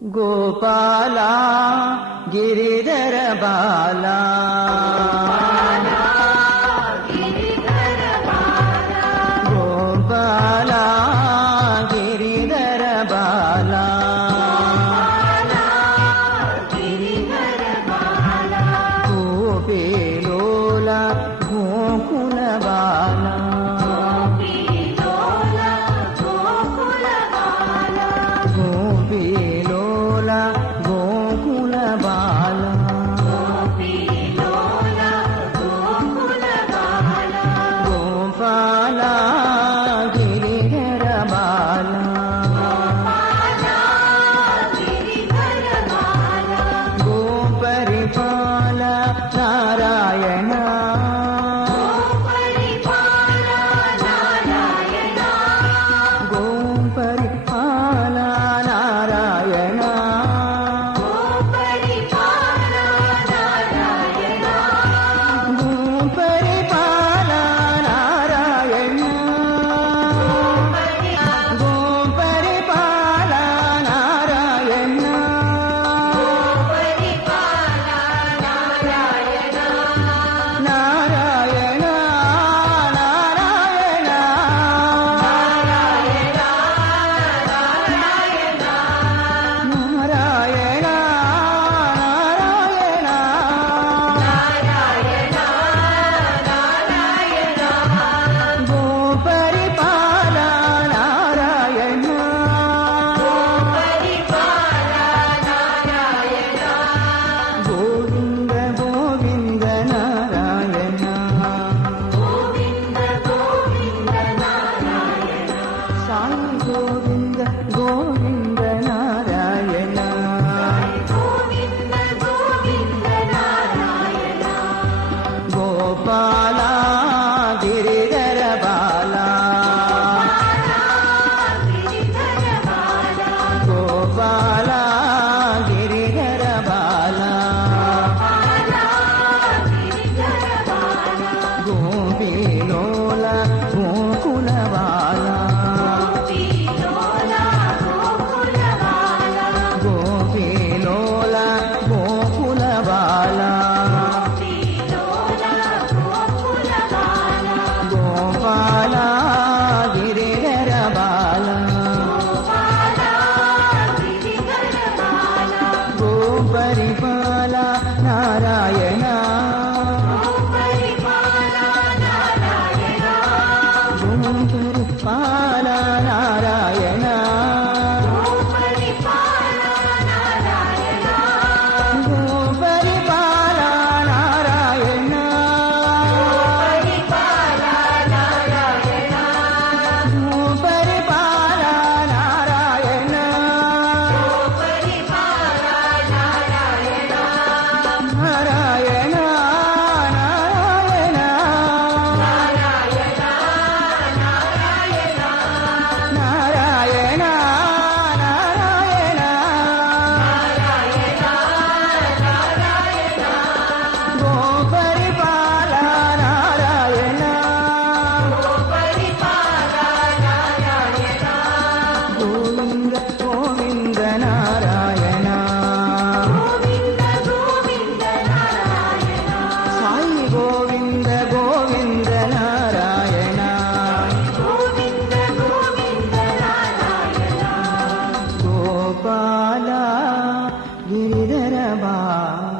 Gopala Giridhar Bala Gopala Giridhar Bala गोपीलोला Gokul Bala गोपीलोला Gokul Bala Gopala Giridhar Bala गोपरिपाल Narayan गोपरिपाल Narayan गोपरिपाल Narayan गोपरिपाल Narayan Narayan Narayan गोपरिपाल Narayan Govind Govind Narayan Sai Govind Govind Narayan Gopala Giridhar Bala Gopala Giridhar Bala गोपीलोला Gokul Bala गोपीलोला Gokul Bala Gopala Giridhar Bala गोपरिपाल Narayan गोपरिपाल Narayan गोपरिपाल Narayan गोपरिपाल Narayan Narayan Narayan गोपरिपाल Narayan Govind Govind Narayan Sai Govind Govind Narayan Gopala Giridhar Bala